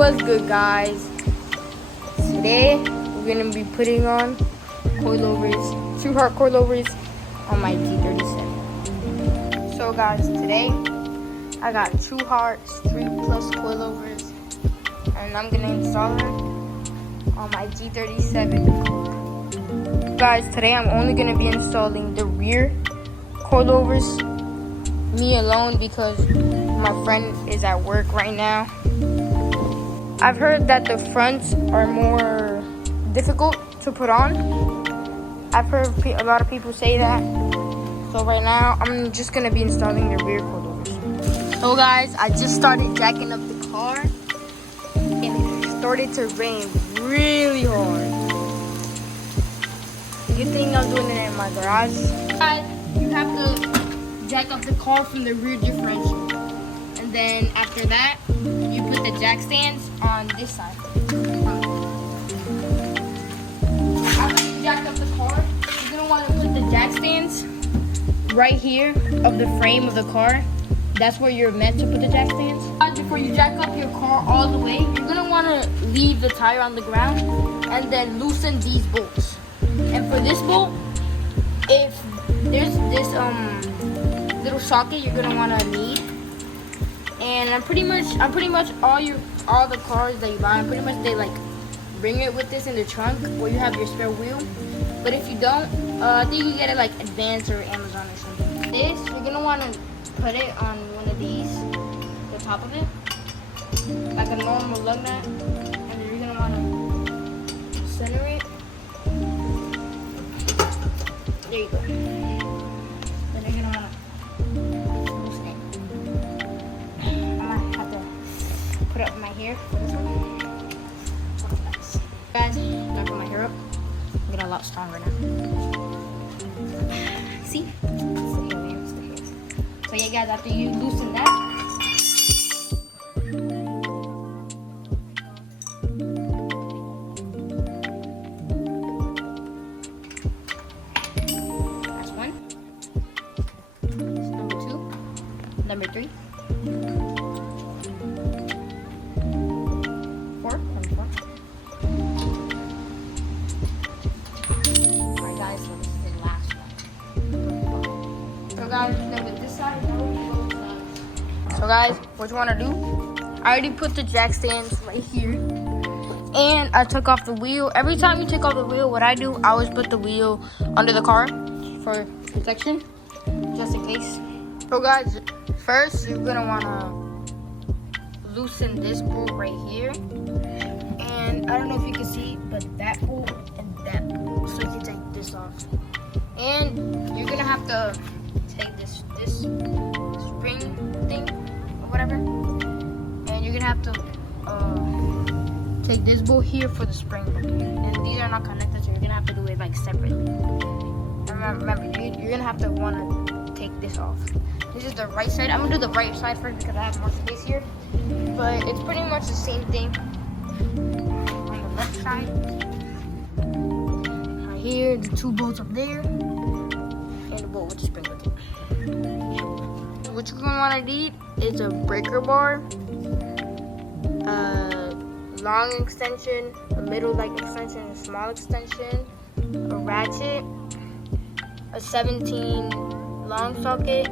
What's good, guys? Today we're gonna be putting on coilovers, truhart coilovers on my D37. So guys, today I got truhart's 3+ coilovers and I'm gonna install them on my D37. Guys, today I'm only gonna be installing the rear coilovers, me alone, because my friend is at work right now. I've heard that the fronts are more difficult to put on. I've heard a lot of people say that. So right now, I'm just gonna be installing the rear coilovers. So guys, I just started jacking up the car and it started to rain really hard. Good thing I'm doing it in my garage. Guys, you have to jack up the car from the rear differential. And then after that, you put the jack stands on this side. After you jack up the car, you're gonna want to put the jack stands right here of the frame of the car. That's where you're meant to put the jack stands. Before you jack up your car all the way, you're gonna want to leave the tire on the ground and then loosen these bolts. And for this bolt, if there's this little socket you're gonna want to need. And I'm pretty much all the cars that you buy, pretty much they like bring it with this in the trunk where you have your spare wheel. But if you don't, I think you can get it like Advance or Amazon or something. This, you're gonna want to put it on one of these, the top of it, like a normal lug nut, and then you're gonna want to center it. There you go. Then you're gonna want to loosen it. Put up my hair for this one. Nice. Guys, I put my hair up. I'm getting a lot stronger now. See? So yeah, guys, after you loosen that, that's one. That's number 2. Number 3. So guys, what you want to do, I already put the jack stands right here and I took off the wheel. Every time you take off the wheel, what I do, I always put the wheel under the car for protection, just in case. So guys, first you're gonna want to loosen this bolt right here, and I don't know if you can see, but that bolt and that bolt, so you can take this off. And you're gonna have to take this spring thing or whatever, and you're gonna have to take this bolt here for the spring bucket. And these are not connected, so you're gonna have to do it like separately. And remember, you're gonna have to want to take this off. This is the right side. I'm gonna do the right side first because I have more space here, but it's pretty much the same thing on the left side. Right here, the 2 bolts up there, and the bolt with the spring bucket. What you're gonna want to need is a breaker bar, a long extension, a middle like extension, a small extension, a ratchet, a 17 long socket,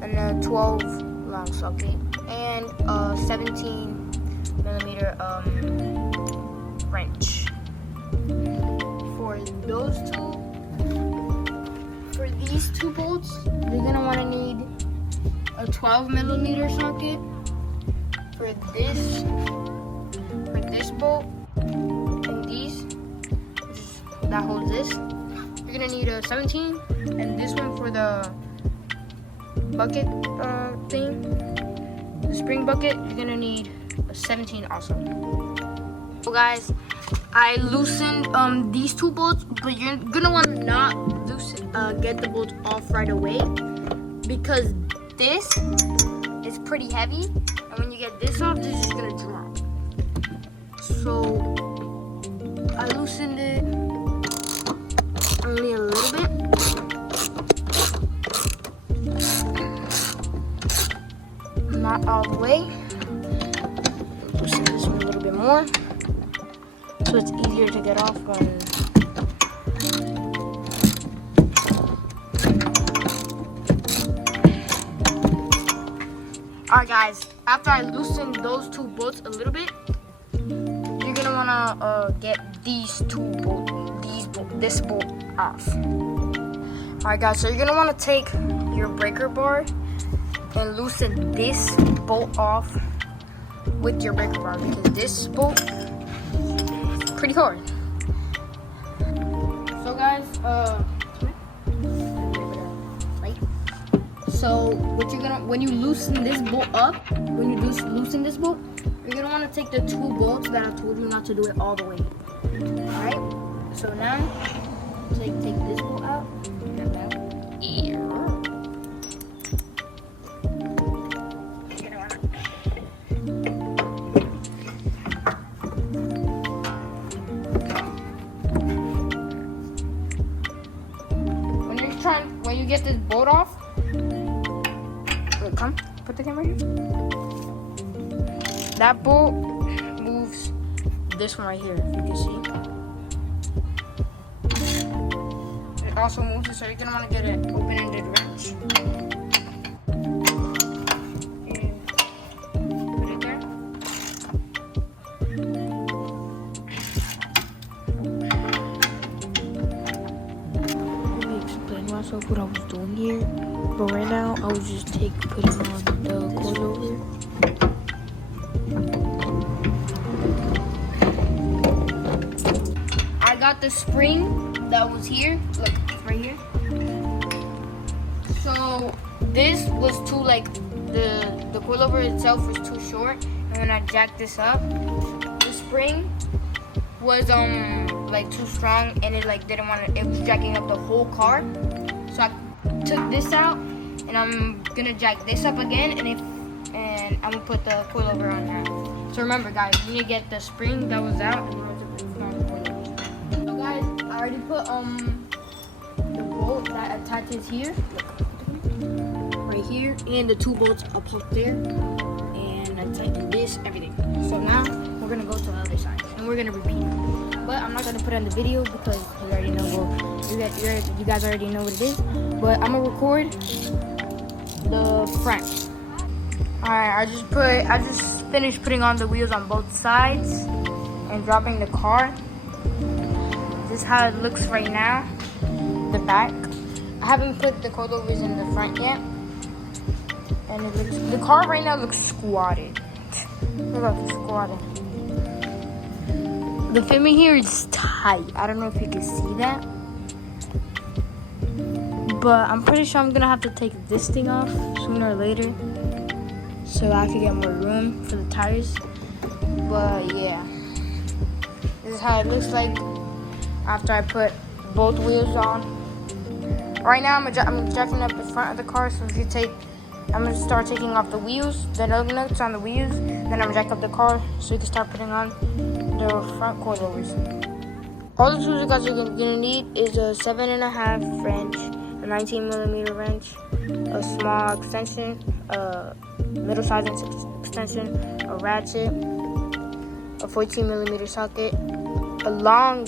and a 12 long socket, and a 17mm wrench. For those two, for these 2 bolts, you're gonna want to need a 12mm socket. For this bolt and these, that holds this, you're gonna need a 17, and this one for the bucket thing, the spring bucket, you're gonna need a 17 also. So guys, I loosened these 2 bolts, but you're gonna want to not get the bolts off right away, because this is pretty heavy, and when you get this off, this is gonna drop. So I loosened it only a little bit. Not all the way. Loosen this one a little bit more. more, so it's easier to get off when. Alright guys, after I loosen those two bolts a little bit, you're gonna wanna get these two bolts, this bolt off. Alright guys, so you're gonna wanna take your breaker bar and loosen this bolt off with your breaker bar, because this bolt is pretty hard. So guys, so what you're gonna, when you loosen this bolt up, loosen this bolt, you're gonna want to take the two bolts that I told you not to do it all the way. All right. So now, take this bolt out. When you get this bolt off. Come, put the camera here. That bolt moves this one right here, if you can see. It also moves it, so you're gonna want to get an open-ended wrench. And put it there. Let me explain myself what I was doing here. But right now, I was just putting on the coilover. I got the spring that was here. Look, it's right here. So this was too, like, the coilover itself was too short. And when I jacked this up, the spring was like too strong, and it like didn't want to. It was jacking up the whole car. So I took this out, and I'm gonna jack this up again, and I'm gonna put the coilover on that. So remember guys, you need to get the spring that was out, and so guys, I already put the bolt that attaches here, right here, and the two bolts up there, and I tighten this, everything. So now we're gonna go to the other side, and we're gonna repeat it. But I'm not gonna put it on the video because you already know. You guys already know what it is. But I'm gonna record the front. Alright, I just finished putting on the wheels on both sides and dropping the car. This is how it looks right now. The back. I haven't put the coilovers in the front yet. And it looks, the car right now looks squatted. Look at it's squatted. The filming here is tight. I don't know if you can see that. But I'm pretty sure I'm gonna have to take this thing off sooner or later, so I can get more room for the tires. But yeah, this is how it looks like after I put both wheels on. Right now I'm jacking up the front of the car, so if you I'm gonna start taking off the wheels, the lug nuts on the wheels, then I'm jacking up the car so you can start putting on the front coilovers. All the tools you guys are gonna need is a 7.5 wrench, a 19mm wrench, a small extension, a middle-sized extension, a ratchet, a 14mm socket, a long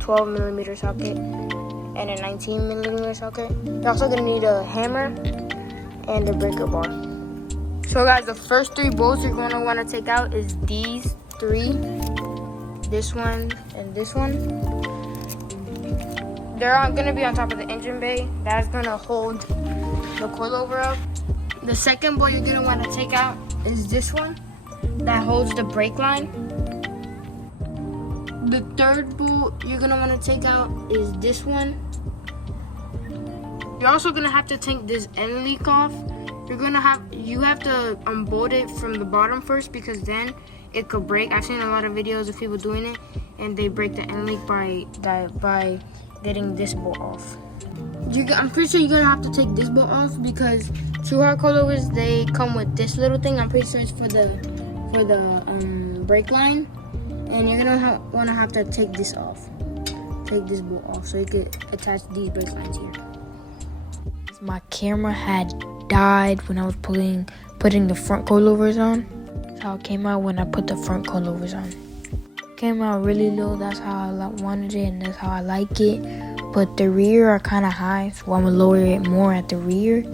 12mm socket, and a 19mm socket. You're also going to need a hammer and a breaker bar. So guys, the first three bolts you're going to want to take out is these three, this one, and this one. They're going to be on top of the engine bay. That's going to hold the coilover up. The second bolt you're going to want to take out is this one that holds the brake line. The third bolt you're going to want to take out is this one. You're also going to have to take this end leak off. You have to unbolt it from the bottom first, because then it could break. I've seen a lot of videos of people doing it, and they break the end leak by getting this bolt off. I'm pretty sure you're gonna have to take this bolt off, because truhart coilovers, they come with this little thing. I'm pretty sure it's for the brake line, and you're gonna wanna have to take this off. Take this bolt off so you could attach these brake lines here. My camera had died when I was putting the front coilovers on. That's how it came out when I put the front coilovers on. came out really low. That's how I wanted it, and that's how I like it. But the rear are kind of high, so I'm gonna lower it more at the rear.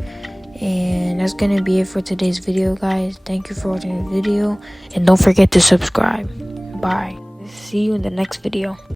And that's gonna be it for today's video, guys. Thank you for watching the video, and don't forget to subscribe. Bye. See you in the next video.